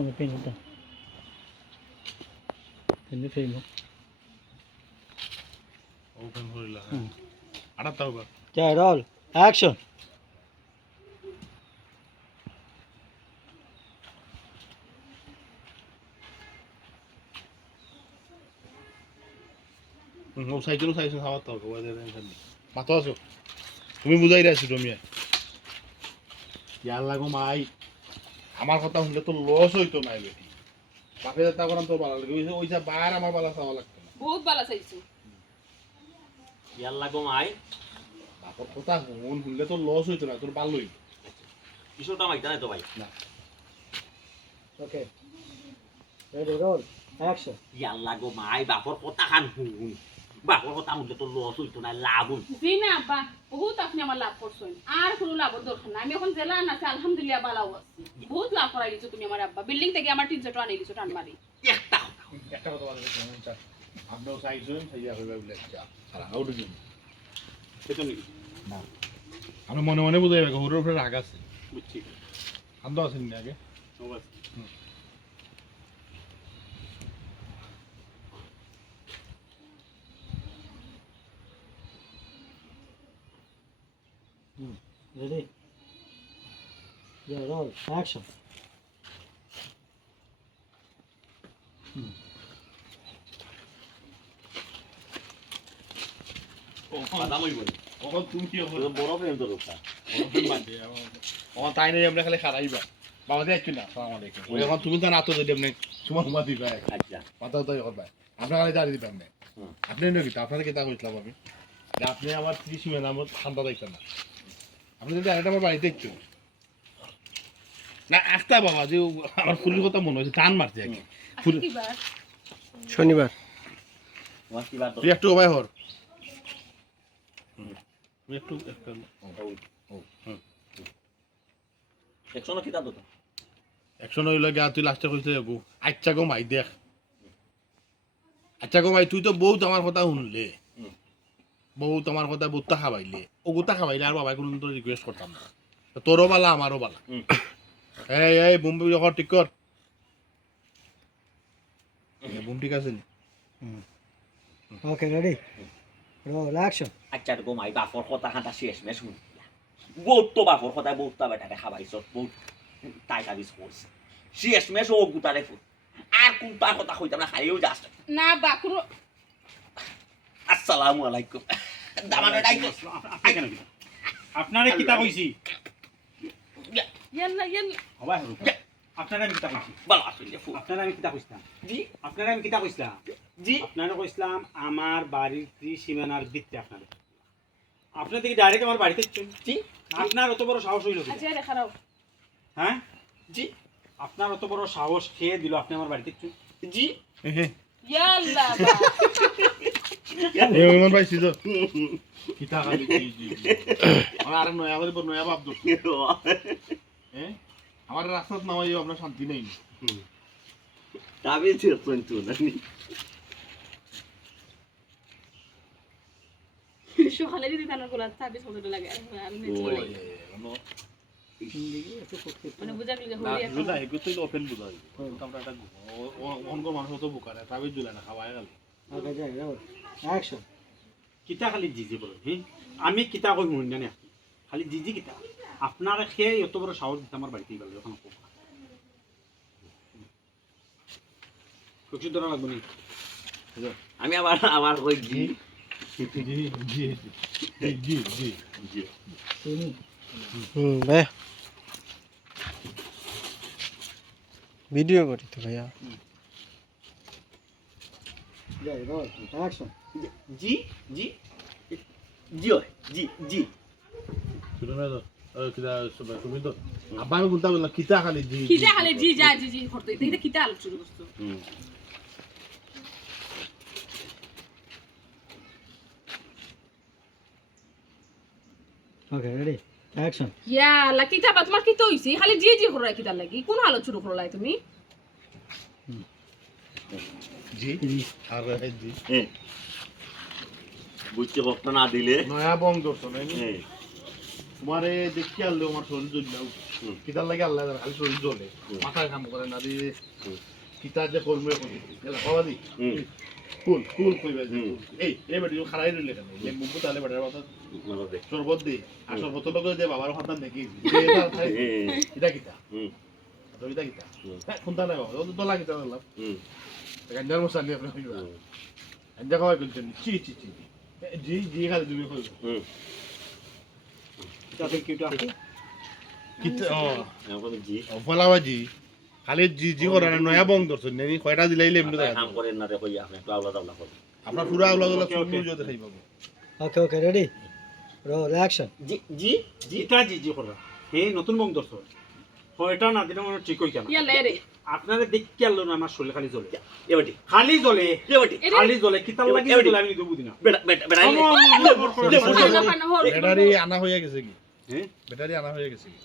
তুমি পেন দাও pen fame open করিলা আটা তাও বা Okay, roll. Action. ও সাইকেল খাওয়া তো ওদের টেনশন নেই মাতো আছো তুমি বুঝাই রাখছো তুমি ইয়ার লাগো মাই আমার কথা শুনলে তো লস হইতো নাই বেটি বাপে যেটা করাম তোর ভালো লাগে ওই যে বাইরে আমার বালা চাওয়া লাগতো না বহুত বালা চাইছো ইয়ার লাগো মাই বাপর কথা শুনলে তো লস হইতো না তোর ভালো হইতো কিশোরটা মাইতা নাই তো ভাই না Okay. Ready, roll. Action. ইয়ার লাগো মাই বাপর কথা খান হুন বাপর কথা শুনলে তো লস হইতো না লাভ হইতো জি না আব্বা বহুত আপনি আমার লাভ করছেন আর কোনো লাভের দরকার না আমি এখন জেলা না আলহামদুলিল্লাহ বালাও আছি বহুত লাভ করাই দিছো তুমি আমার আব্বা বিল্ডিং থেকে আমার টিন আনি দিছো টান মারি একটা একটা কথা বলা যায় আমরাও চাইছেন সেইয়া হইবা বলে সারা আউট দিন সেটা নাকি না আমরা মনে মনে বুঝাই গরুর উপরে রাগ আছে বুঝছি আন্দ আছেন না আগে সবাই Ready. Yeah, roll. Action. কথা মই বলি ওখন তুমি কি হবে বড় প্রেম তো রূপা আমার তাই নেই আমরা খালি খারাইবা বাবা দিয়ে একটু না সালাম আলাইকুম ওই এখন তুমি তো না তো যদি আপনি সময় হুমা দিবা আচ্ছা মাথা তো করবা আপনার খালি দাঁড়িয়ে দিবেন না আপনি নেই কিতা আপনার কিতা কইছিলাম আমি যে আপনি আমার 30 মিনিট আমার ঠান্ডা দেখতেন না আপনি যদি আরেকটা আমার বাড়িতে একটু না একটা বাবা যে আমার ফুলের কথা মনে হচ্ছে টান মারছে আগে কিবার শনিবার তোমার কি বাদ তুই একটু ওবাই হর তুই একটু একশো না কিতা তো একশন হইল গা তুই লাস্টে কইছিস গো আচ্ছা গো মাই দেখ আচ্ছা গো মাই তুই তো বহুত আমার কথা শুনলে বহুত আমার কথা বুত্তা খাবাইলে ও গুতা খাবাইলে আর বাবাই কোনো তো রিকোয়েস্ট করতাম না তোরও বালা আমারও বালা এই বুমবি যখন ঠিক কর বুম ঠিক আছে নি Okay, ready. Roll. Action. আচ্ছা গো মাই বাপর কথা হাঁটা শেষ মে শুন বহুত তো বাপর কথা বহুত তো বেটাকে খাবাইছ বহুত তাই সাবিস করছে শেষ মে সব গুতা রেখো আর কোন তার কথা কইতাম না খাইও যাস না বা কোনো আসসালামু আলাইকুম দামানো ডাইতো আপনারে কিতা কইছি ইয়াল্লা ইয়াল্লা হবাই হরু আপনারে আমি কিতা কইছি ভালো আসলে ফু আপনারে আমি কিতা কইছিলাম জি আপনারে আমি কিতা কইছিলাম জি আপনারে কইছিলাম আমার বাড়ির সীমানার ভিত্তি আপনারে আপনি থেকে ডাইরেক্ট আমার বাড়িতে চলেন জি আপনার অত বড় সাহস হইল কি আচ্ছা দেখাও হ্যাঁ জি আপনার অত বড় সাহস খেয়ে দিল আপনি আমার বাড়িতে চলেন জি ইয়াল্লা বা এই মন পাইছি তো কিতা খালি আমার আর নয়া করে নয়া ভাব দো হ্যাঁ আমার রাস্তাত নামাইও আপনার শান্তি নেই তবে চেতন তো নানি সকালে যদি তার গোলা সার্ভিস হতে লাগে আর মানে বুঝা গেল যে না হলি বুঝা এগুলো তো ওপেন বুঝা আমরা একটা অনগো মানুষ তো বুকারে তবে জুলে না খাওয়াই গেল Okay, Jay, roll. Action. কিতা খালি জিজি বলো হ্যাঁ আমি কিতা কই মন জানি খালি জিজি কিতা আপনারে খেয়ে অত বড় সাহস দিতে আমার বাড়িতে গেল যখন কিছু ধরা লাগবে না আমি আবার আবার কই জি জি জি জি জি জি ভাইয়া ভিডিও করি তো ভাইয়া Jay, roll. Action. জি জি জি ওই জি জি শুনো না তো কিতা তুমি তো আব্বা আমি বলতাম না কিতা খালি জি কিটা খালি জি যা জি জি করতে এটা কিটা আলোচনা করছো Okay, ready. Action. ইয়াল্লা কিটা বা তোমার কি তো হইছে খালি জি জি করে কিটা লাগি কোন আলোচনা করলাই তুমি জি আর জি বুঝতে বক্তা না দিলে নয়া বং দর্শন তোমারে দেখি আনলে আমার শরীর জ্বললে কিতার লাগে আল্লাহ জানে, খালি শরীর জ্বলে মাথায় কাম করে না রে কিতা যে করবে কবা দি কুল কুল কইবে যে এই বেটি খারাই রইলে কেন এই মুখ তালে বেটার কথা শরবত দি আর শরবত লগে যে বাবার সন্তান দেখি এটা কিতা তো এটা কিতা কোনটা নাই বাবা তো দলা কিতা বললাম গান্ডার মশা নিয়ে আপনি কইবা গান্ডা খাওয়া করছেন চি চি চি জি জি খালি তুমি কইবা তাতে কিটা কিতা এখন জি ফলাবাজি খালি জি জি করা নয়া বং ধরছেন নি কয়টা দিলাইলে এমনি কাম করেন না রে কই আপনি একটু আওলা দাওলা করুন আপনার পুরা আউলা আউলা চুল যদি খাই পাবো ওকে ওকে রেডি রোল অ্যাকশন জি জি জিটা জিজি করা হে নতুন বং দর্শ কয়টা না দিলে মনে ঠিক হই কেন ইয়ালে রে আপনারা দেখতে আলো না আমার শরীর খালি জ্বলে এ বেটি খালি জ্বলে এ বেটি খালি জ্বলে কিতাল লাগি জ্বলে আমি দেবো দিনা বেটা বেটা বেটা আমার ব্যাটারি আনা হয়ে গেছে কি হ্যাঁ ব্যাটারি আনা হয়ে গেছে কি